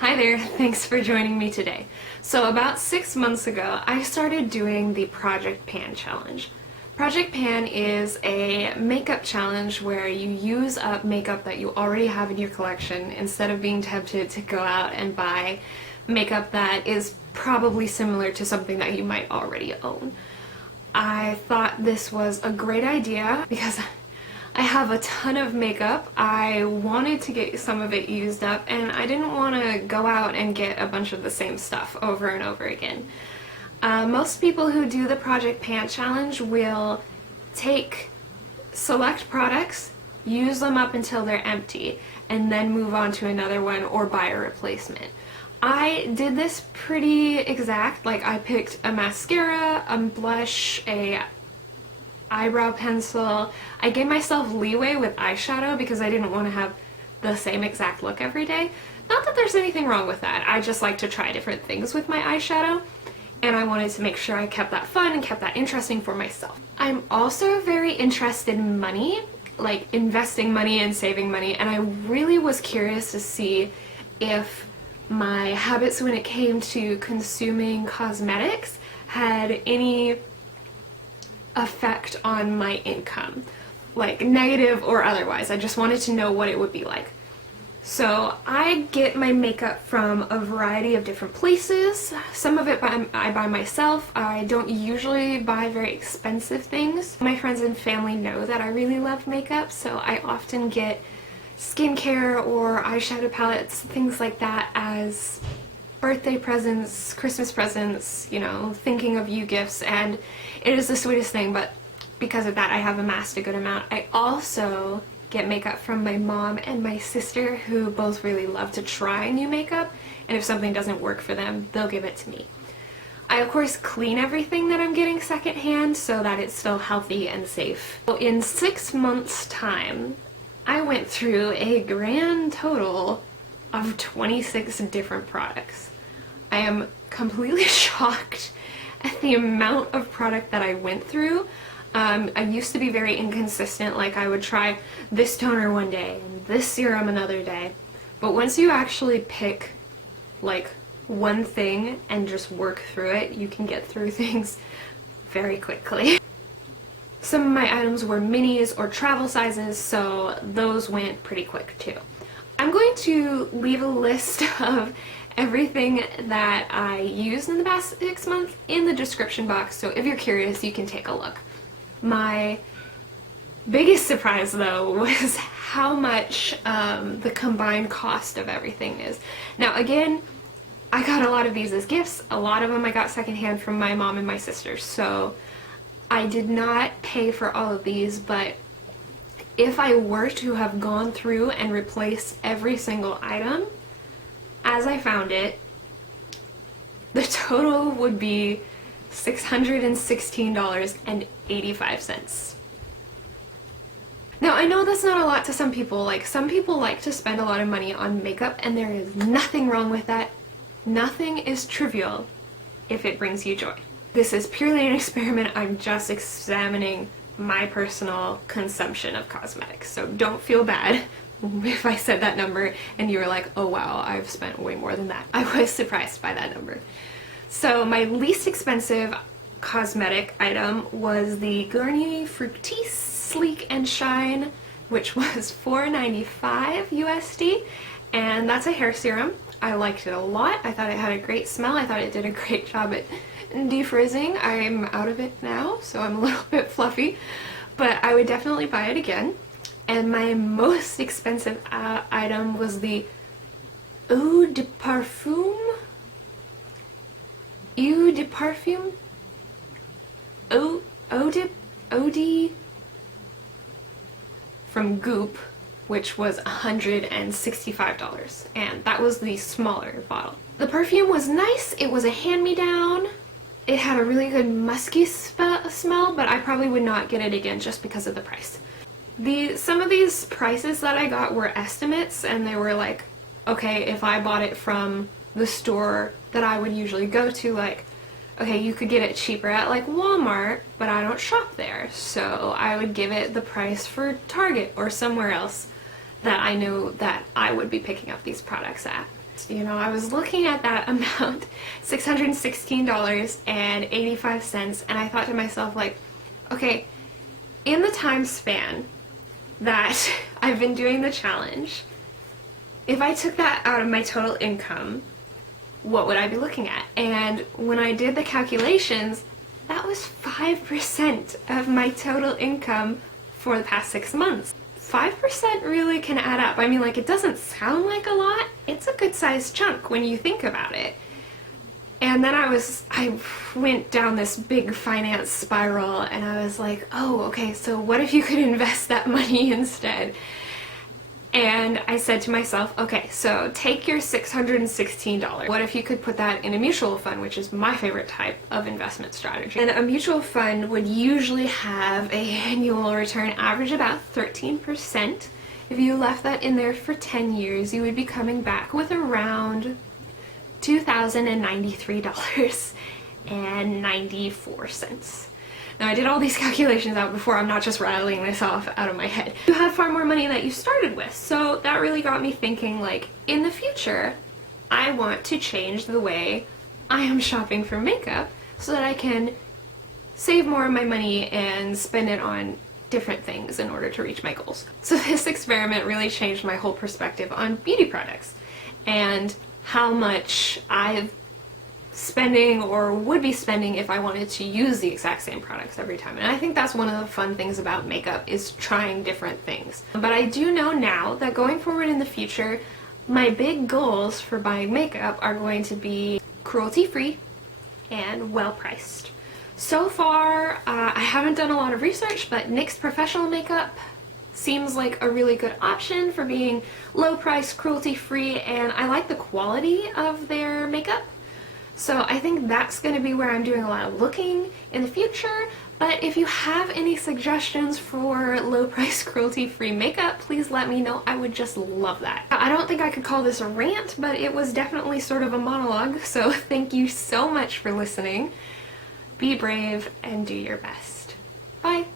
Hi there, thanks for joining me today. So about 6 months ago, I started doing the Project Pan challenge. Project Pan is a makeup challenge where you use up makeup that you already have in your collection instead of being tempted to go out and buy makeup that is probably similar to something that you might already own. I thought this was a great idea because I have a ton of makeup. I wanted to get some of it used up and I didn't want to go out and get a bunch of the same stuff over and over again. Most people who do the Project Pan challenge will take select products, use them up until they're empty, and then move on to another one or buy a replacement. I did this pretty exact. Like, I picked a mascara, a blush, a eyebrow pencil. I gave myself leeway with eyeshadow because I didn't want to have the same exact look every day. Not that there's anything wrong with that. I just like to try different things with my eyeshadow, and I wanted to make sure I kept that fun and kept that interesting for myself. I'm also very interested in money, like investing money and saving money, and I really was curious to see if my habits when it came to consuming cosmetics had any effect on my income, like negative or otherwise. I just wanted to know what it would be like. So I get my makeup from a variety of different places. Some of it I buy myself. I don't usually buy very expensive things. My friends and family know that I really love makeup, so I often get skincare or eyeshadow palettes, things like that, as birthday presents, Christmas presents, you know, thinking of you gifts, and it is the sweetest thing. But because of that, I have amassed a good amount. I also get makeup from my mom and my sister, who both really love to try new makeup, and if something doesn't work for them, they'll give it to me. I of course clean everything that I'm getting secondhand so that it's still healthy and safe. So in 6 months' time, I went through a grand total of 26 different products. I am completely shocked at the amount of product that I went through. I used to be very inconsistent, like I would try this toner one day and this serum another day, but once you actually pick like one thing and just work through it, you can get through things very quickly. Some of my items were minis or travel sizes, so those went pretty quick too. I'm going to leave a list of everything that I used in the past 6 months in the description box, so if you're curious, you can take a look. My biggest surprise though was how much the combined cost of everything is. Now again, I got a lot of these as gifts. A lot of them I got secondhand from my mom and my sister, so I did not pay for all of these, but if I were to have gone through and replaced every single item as I found it, the total would be $616.85. Now I know that's not a lot to some people. Like, some people like to spend a lot of money on makeup, and there is nothing wrong with that. Nothing is trivial if it brings you joy. This is purely an experiment. I'm just examining my personal consumption of cosmetics, so don't feel bad if I said that number and you were like, oh wow, I've spent way more than that. I was surprised by that number. So my least expensive cosmetic item was the Garnier Fructis Sleek and Shine, which was $4.95 USD, and that's a hair serum. I liked it a lot. I thought it had a great smell. I thought it did a great job at defrizzing. I'm out of it now, so I'm a little bit fluffy, but I would definitely buy it again. And my most expensive item was the Eau de Parfum? Eau de Parfum? Eau de from Goop, which was $165, and that was the smaller bottle. The perfume was nice. It was a hand-me-down. It had a really good musky smell, but I probably would not get it again just because of the price. Some of these prices that I got were estimates, and they were like, okay, if I bought it from the store that I would usually go to, like, okay, you could get it cheaper at like Walmart, but I don't shop there, so I would give it the price for Target or somewhere else that I know that I would be picking up these products at. You know, I was looking at that amount, $616.85, and I thought to myself, like, okay, in the time span that I've been doing the challenge, if I took that out of my total income, what would I be looking at? And when I did the calculations, that was 5% of my total income for the past 6 months. 5% really can add up. I mean, like, it doesn't sound like a lot. It's a good sized chunk when you think about it. And then I went down this big finance spiral, and I was like, oh, okay, so what if you could invest that money instead? And I said to myself, okay, so take your $616. What if you could put that in a mutual fund, which is my favorite type of investment strategy? And a mutual fund would usually have an annual return average about 13%. If you left that in there for 10 years, you would be coming back with around $2,093.94. Now, I did all these calculations out before. I'm not just rattling this off out of my head. You have far more money that you started with, so that really got me thinking, like, in the future, I want to change the way I am shopping for makeup so that I can save more of my money and spend it on different things in order to reach my goals. So this experiment really changed my whole perspective on beauty products and how much I've spending or would be spending if I wanted to use the exact same products every time. And I think that's one of the fun things about makeup, is trying different things. But I do know now that going forward in the future, my big goals for buying makeup are going to be cruelty-free and well-priced. So far, I haven't done a lot of research, but NYX Professional Makeup seems like a really good option for being low-priced, cruelty-free, and I like the quality of their makeup. So I think that's going to be where I'm doing a lot of looking in the future. But if you have any suggestions for low-price, cruelty-free makeup, please let me know. I would just love that. I don't think I could call this a rant, but it was definitely sort of a monologue. So thank you so much for listening. Be brave and do your best. Bye.